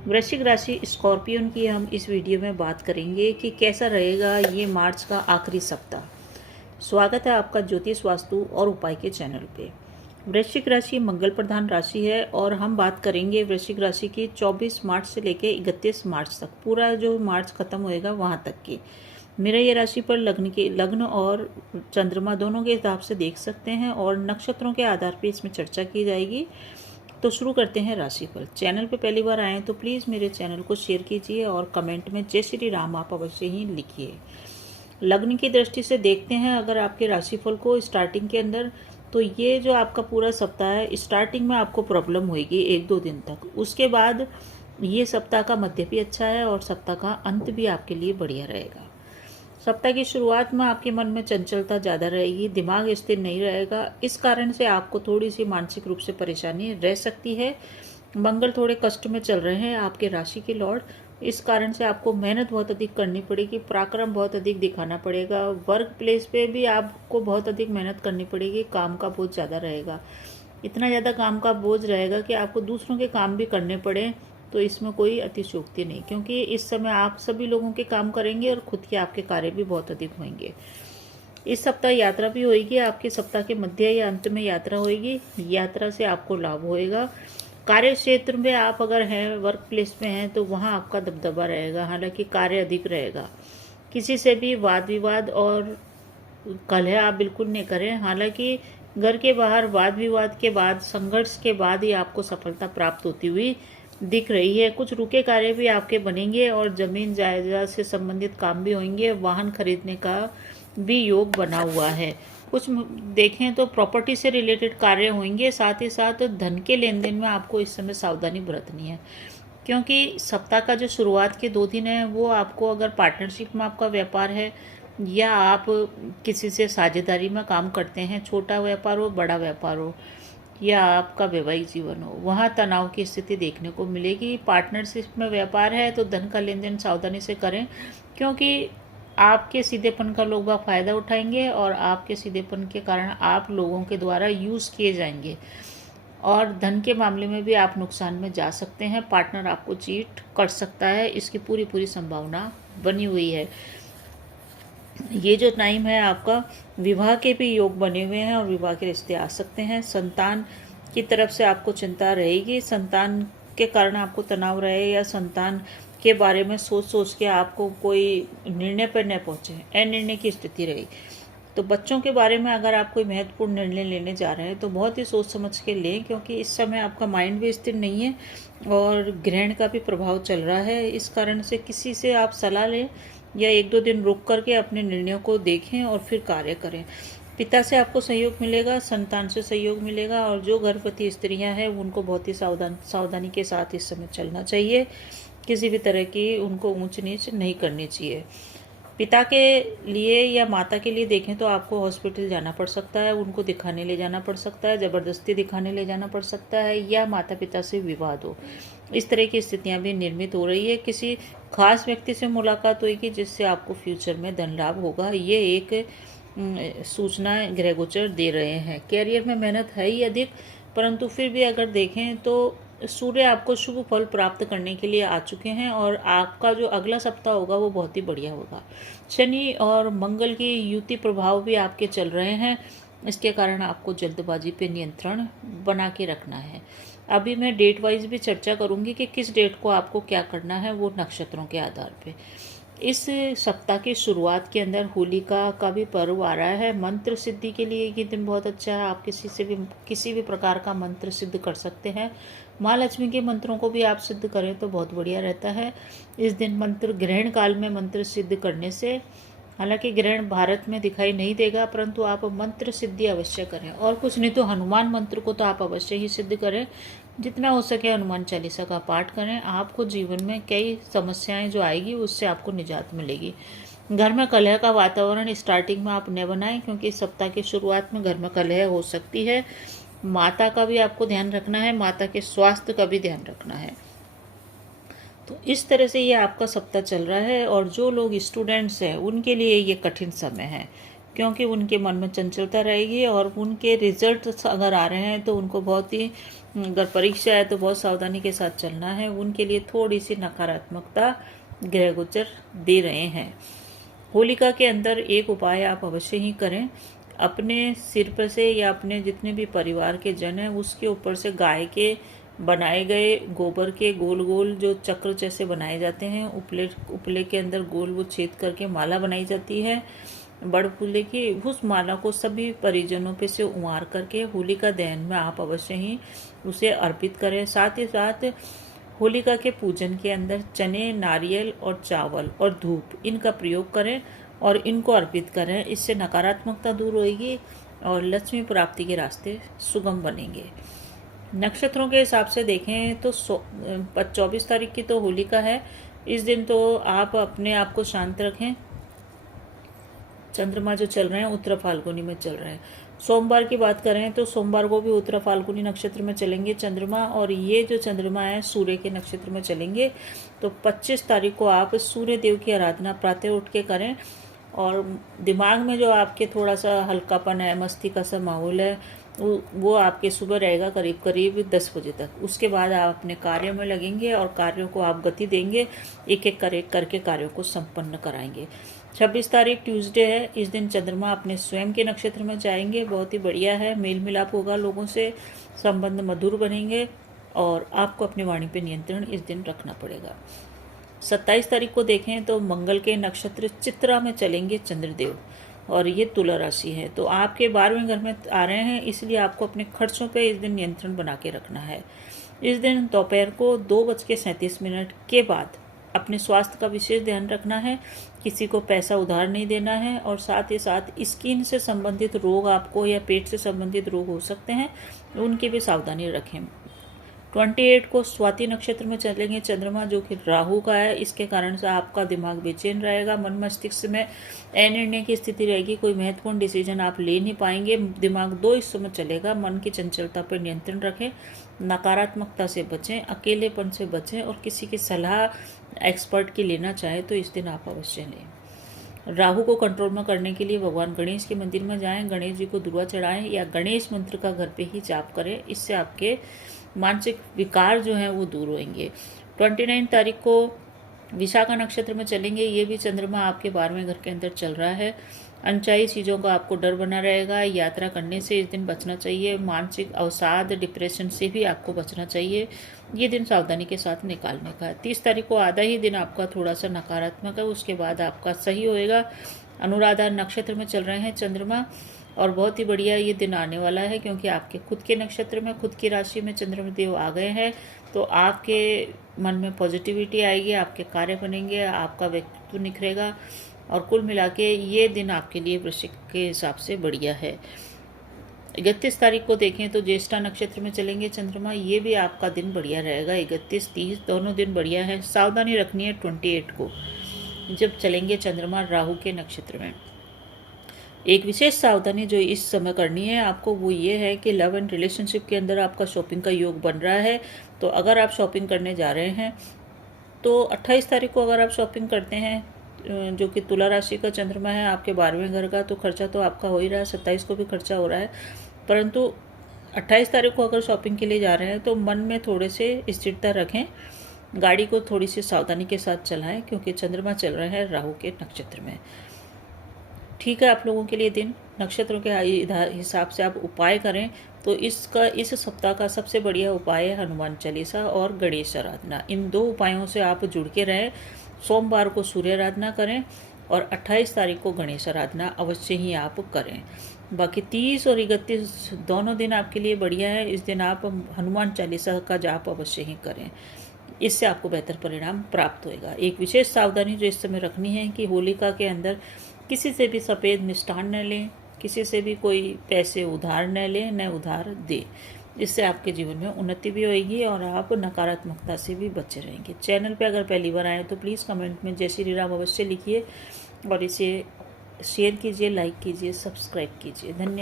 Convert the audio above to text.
वृश्चिक राशि स्कॉर्पियन की हम इस वीडियो में बात करेंगे कि कैसा रहेगा ये मार्च का आखिरी सप्ताह। स्वागत है आपका ज्योतिष वास्तु और उपाय के चैनल पे। वृश्चिक राशि मंगल प्रधान राशि है और हम बात करेंगे वृश्चिक राशि की 24 मार्च से लेकर 31 मार्च तक, पूरा जो मार्च खत्म होएगा वहाँ तक की। मेरा ये राशि पर लग्न और चंद्रमा दोनों के हिसाब से देख सकते हैं और नक्षत्रों के आधार पर इसमें चर्चा की जाएगी। तो शुरू करते हैं राशिफल। चैनल पे पहली बार आए तो प्लीज़ मेरे चैनल को शेयर कीजिए और कमेंट में जय श्री राम आप अवश्य ही लिखिए। लग्न की दृष्टि से देखते हैं अगर आपके राशिफल को स्टार्टिंग के अंदर, तो ये जो आपका पूरा सप्ताह है, स्टार्टिंग में आपको प्रॉब्लम होगी 1-2 दिन तक। उसके बाद ये सप्ताह का मध्य भी अच्छा है और सप्ताह का अंत भी आपके लिए बढ़िया रहेगा। सप्ताह की शुरुआत में आपके मन में चंचलता ज़्यादा रहेगी, दिमाग स्थिर नहीं रहेगा। इस कारण से आपको थोड़ी सी मानसिक रूप से परेशानी रह सकती है। मंगल थोड़े कष्ट में चल रहे हैं आपके राशि के लॉर्ड, इस कारण से आपको मेहनत बहुत अधिक करनी पड़ेगी, पराक्रम बहुत अधिक दिखाना पड़ेगा। वर्क प्लेस पे भी आपको बहुत अधिक मेहनत करनी पड़ेगी, काम का बोझ ज़्यादा रहेगा। इतना ज़्यादा काम का बोझ रहेगा कि आपको दूसरों के काम भी करने पड़े, तो इसमें कोई अतिशयोक्ति नहीं, क्योंकि इस समय आप सभी लोगों के काम करेंगे और खुद के आपके कार्य भी बहुत अधिक होंगे। इस सप्ताह यात्रा भी होगी, आपके सप्ताह के मध्य या अंत में यात्रा होगी। यात्रा से आपको लाभ होएगा। कार्य क्षेत्र में आप अगर हैं, वर्क प्लेस में हैं, तो वहाँ आपका दबदबा रहेगा, हालांकि कार्य अधिक रहेगा। किसी से भी वाद विवाद और कलह आप बिल्कुल नहीं करें। हालांकि घर के बाहर वाद विवाद के बाद, संघर्ष के बाद ही आपको सफलता प्राप्त होती हुई दिख रही है। कुछ रुके कार्य भी आपके बनेंगे और जमीन जायदाद से संबंधित काम भी होंगे। वाहन खरीदने का भी योग बना हुआ है। कुछ देखें तो प्रॉपर्टी से रिलेटेड कार्य होंगे। साथ ही साथ धन के लेन देन में आपको इस समय सावधानी बरतनी है, क्योंकि सप्ताह का जो शुरुआत के 2 दिन है वो आपको, अगर पार्टनरशिप में आपका व्यापार है या आप किसी से साझेदारी में काम करते हैं, छोटा व्यापार हो बड़ा व्यापार हो या आपका वैवाहिक जीवन हो, वहाँ तनाव की स्थिति देखने को मिलेगी। पार्टनरशिप में व्यापार है तो धन का लेन देन सावधानी से करें, क्योंकि आपके सीधेपन का लोग बाग फायदा उठाएंगे और आपके सीधेपन के कारण आप लोगों के द्वारा यूज़ किए जाएंगे और धन के मामले में भी आप नुकसान में जा सकते हैं। पार्टनर आपको चीट कर सकता है, इसकी पूरी पूरी संभावना बनी हुई है। ये जो टाइम है आपका, विवाह के भी योग बने हुए हैं और विवाह के रिश्ते आ सकते हैं। संतान की तरफ से आपको चिंता रहेगी, संतान के कारण आपको तनाव रहे या संतान के बारे में सोच सोच के आपको कोई निर्णय पर न पहुंचे, अनिर्णय की स्थिति रही। तो बच्चों के बारे में अगर आप कोई महत्वपूर्ण निर्णय लेने जा रहे हैं तो बहुत ही सोच समझ के लें, क्योंकि इस समय आपका माइंड भी स्थिर नहीं है और ग्रहण का भी प्रभाव चल रहा है। इस कारण से किसी से आप सलाह लें या 1-2 दिन रुक करके अपने निर्णयों को देखें और फिर कार्य करें। पिता से आपको सहयोग मिलेगा, संतान से सहयोग मिलेगा और जो गर्भवती स्त्रियां हैं उनको बहुत ही सावधानी के साथ इस समय चलना चाहिए। किसी भी तरह की उनको ऊंच नीच नहीं करनी चाहिए। पिता के लिए या माता के लिए देखें तो आपको हॉस्पिटल जाना पड़ सकता है, उनको दिखाने ले जाना पड़ सकता है, ज़बरदस्ती दिखाने ले जाना पड़ सकता है, या माता पिता से विवाद हो। इस तरह की स्थितियां भी निर्मित हो रही है। किसी खास व्यक्ति से मुलाकात होगी जिससे आपको फ्यूचर में धन लाभ होगा, ये एक सूचना ग्रह गोचर दे रहे हैं। कैरियर में मेहनत है ही अधिक, परंतु फिर भी अगर देखें तो सूर्य आपको शुभ फल प्राप्त करने के लिए आ चुके हैं और आपका जो अगला सप्ताह होगा वो बहुत ही बढ़िया होगा। शनि और मंगल की युति प्रभाव भी आपके चल रहे हैं, इसके कारण आपको जल्दबाजी पे नियंत्रण बना के रखना है। अभी मैं डेट वाइज भी चर्चा करूंगी कि किस डेट को आपको क्या करना है, वो नक्षत्रों के आधार पे। इस सप्ताह की शुरुआत के अंदर होलिका का भी पर्व आ रहा है। मंत्र सिद्धि के लिए ये दिन बहुत अच्छा है, आप किसी भी प्रकार का मंत्र सिद्ध कर सकते हैं। माँ लक्ष्मी के मंत्रों को भी आप सिद्ध करें तो बहुत बढ़िया रहता है। इस दिन मंत्र, ग्रहण काल में मंत्र सिद्ध करने से, हालांकि ग्रहण भारत में दिखाई नहीं देगा, परंतु आप मंत्र सिद्धि अवश्य करें। और कुछ नहीं तो हनुमान मंत्र को तो आप अवश्य ही सिद्ध करें। जितना हो सके हनुमान चालीसा का पाठ करें, आपको जीवन में कई समस्याएं जो आएगी उससे आपको निजात मिलेगी। घर में कलह का वातावरण स्टार्टिंग में आप न बनाएं, क्योंकि सप्ताह की शुरुआत में घर में कलह हो सकती है। माता का भी आपको ध्यान रखना है, माता के स्वास्थ्य का भी ध्यान रखना है। तो इस तरह से ये आपका सप्ताह चल रहा है और जो लोग स्टूडेंट्स हैं उनके लिए ये कठिन समय है, क्योंकि उनके मन में चंचलता रहेगी और उनके रिजल्ट अगर आ रहे हैं तो उनको बहुत ही, अगर परीक्षा है तो बहुत सावधानी के साथ चलना है। उनके लिए थोड़ी सी नकारात्मकता ग्रह गोचर दे रहे हैं। होलिका के अंदर एक उपाय आप अवश्य ही करें। अपने सिर पर से या अपने जितने भी परिवार के जन हैं उसके ऊपर से गाय के बनाए गए गोबर के गोल गोल जो चक्र जैसे बनाए जाते हैं, उपले के अंदर गोल वो छेद करके माला बनाई जाती है बड़ फूले की, उस माला को सभी परिजनों पे से उमार करके होलिका दहन में आप अवश्य ही उसे अर्पित करें। साथ ही साथ होलिका के पूजन के अंदर चने, नारियल और चावल और धूप इनका प्रयोग करें और इनको अर्पित करें। इससे नकारात्मकता दूर होगी और लक्ष्मी प्राप्ति के रास्ते सुगम बनेंगे। नक्षत्रों के हिसाब से देखें तो 24 तारीख की तो होलिका है। इस दिन तो आप अपने आप को शांत रखें। चंद्रमा जो चल रहे हैं उत्तरा फाल्गुनी में चल रहे हैं। सोमवार की बात करें तो सोमवार को भी उत्तरा फाल्गुनी नक्षत्र में चलेंगे चंद्रमा, और ये जो चंद्रमा है सूर्य के नक्षत्र में चलेंगे। तो 25 तारीख को आप सूर्य देव की आराधना प्रातः उठ के करें, और दिमाग में जो आपके थोड़ा सा हल्कापन है, मस्ती का सा माहौल है, वो आपके सुबह रहेगा करीब करीब 10 बजे तक। उसके बाद आप अपने कार्यों में लगेंगे और कार्यों को आप गति देंगे, एक एक करके कार्यों को संपन्न कराएंगे। 26 तारीख ट्यूसडे है। इस दिन चंद्रमा अपने स्वयं के नक्षत्र में जाएंगे, बहुत ही बढ़िया है। मेल मिलाप होगा, लोगों से संबंध मधुर बनेंगे और आपको अपनी वाणी पे नियंत्रण इस दिन रखना पड़ेगा। 27 तारीख को देखें तो मंगल के नक्षत्र चित्रा में चलेंगे चंद्रदेव, और ये तुला राशि है। तो आपके 12वें घर में आ रहे हैं, इसलिए आपको अपने खर्चों पे इस दिन नियंत्रण बना के रखना है। इस दिन दोपहर को 2:37 के बाद अपने स्वास्थ्य का विशेष ध्यान रखना है। किसी को पैसा उधार नहीं देना है, और साथ ही साथ स्किन से संबंधित रोग आपको या पेट से संबंधित रोग हो सकते हैं, उनकी भी सावधानी रखें। 28 को स्वाति नक्षत्र में चलेंगे चंद्रमा, जो कि राहु का है। इसके कारण से आपका दिमाग बेचैन रहेगा, मन मस्तिष्क में अनिर्णय की स्थिति रहेगी, कोई महत्वपूर्ण डिसीजन आप ले नहीं पाएंगे। दिमाग दो हिस्सों में चलेगा। मन की चंचलता पर नियंत्रण रखें, नकारात्मकता से बचें, अकेलेपन से बचें, और किसी की सलाह एक्सपर्ट की लेना चाहे तो इस दिन आप अवश्य लें। राहु को कंट्रोल में करने के लिए भगवान गणेश के मंदिर में जाएं, गणेश जी को दुआ चढ़ाएं या गणेश मंत्र का घर पे ही जाप करें। इससे आपके मानसिक विकार जो हैं वो दूर होंगे। 29 तारीख को विशाखा नक्षत्र में चलेंगे। ये भी चंद्रमा आपके 12वें घर के अंदर चल रहा है। अनचाही चीज़ों का आपको डर बना रहेगा। यात्रा करने से इस दिन बचना चाहिए। मानसिक अवसाद, डिप्रेशन से भी आपको बचना चाहिए। ये दिन सावधानी के साथ निकालने का है। 30 तारीख को आधा ही दिन आपका थोड़ा सा नकारात्मक है, उसके बाद आपका सही होएगा। अनुराधा नक्षत्र में चल रहे हैं चंद्रमा, और बहुत ही बढ़िया ये दिन आने वाला है, क्योंकि आपके खुद के नक्षत्र में, खुद की राशि में चंद्रदेव आ गए हैं। तो आपके मन में पॉजिटिविटी आएगी, आपके कार्य बनेंगे, आपका व्यक्तित्व निखरेगा, और कुल मिला के ये दिन आपके लिए वृश्चिक के हिसाब से बढ़िया है। 31 तारीख को देखें तो ज्येष्ठा नक्षत्र में चलेंगे चंद्रमा। ये भी आपका दिन बढ़िया रहेगा। 31-30 दोनों दिन बढ़िया है। सावधानी रखनी है 28 को, जब चलेंगे चंद्रमा राहु के नक्षत्र में। एक विशेष सावधानी जो इस समय करनी है आपको, वो ये है कि लव एंड रिलेशनशिप के अंदर आपका शॉपिंग का योग बन रहा है। तो अगर आप शॉपिंग करने जा रहे हैं तो 28 तारीख को अगर आप शॉपिंग करते हैं, जो कि तुला राशि का चंद्रमा है आपके 12वें घर का, तो खर्चा तो आपका हो ही रहा है। 27 को भी खर्चा हो रहा है, परंतु 28 तारीख को अगर शॉपिंग के लिए जा रहे हैं तो मन में थोड़े से स्थिरता रखें। गाड़ी को थोड़ी सी सावधानी के साथ चलाएं, क्योंकि चंद्रमा चल रहे हैं राहु के नक्षत्र में। ठीक है, आप लोगों के लिए दिन नक्षत्रों के हिसाब से आप उपाय करें तो इस सप्ताह का सबसे बढ़िया उपाय है हनुमान चालीसा और गणेश आराधना। इन दो उपायों से आप जुड़ के रहें। सोमवार को सूर्य आराधना करें और 28 तारीख को गणेश आराधना अवश्य ही आप करें। बाकी 30 और 31 दोनों दिन आपके लिए बढ़िया है। इस दिन आप हनुमान चालीसा का जाप अवश्य ही करें, इससे आपको बेहतर परिणाम प्राप्त होगा। एक विशेष सावधानी जो इस समय रखनी है कि होलिका के अंदर किसी से भी सफ़ेद मिष्ठान न लें, किसी से भी कोई पैसे उधार न लें, न उधार दे। इससे आपके जीवन में उन्नति भी होगी और आप नकारात्मकता से भी बचे रहेंगे। चैनल पे अगर पहली बार आए तो प्लीज़ कमेंट में जय श्री राम अवश्य लिखिए और इसे शेयर कीजिए, लाइक कीजिए, सब्सक्राइब कीजिए। धन्यवाद।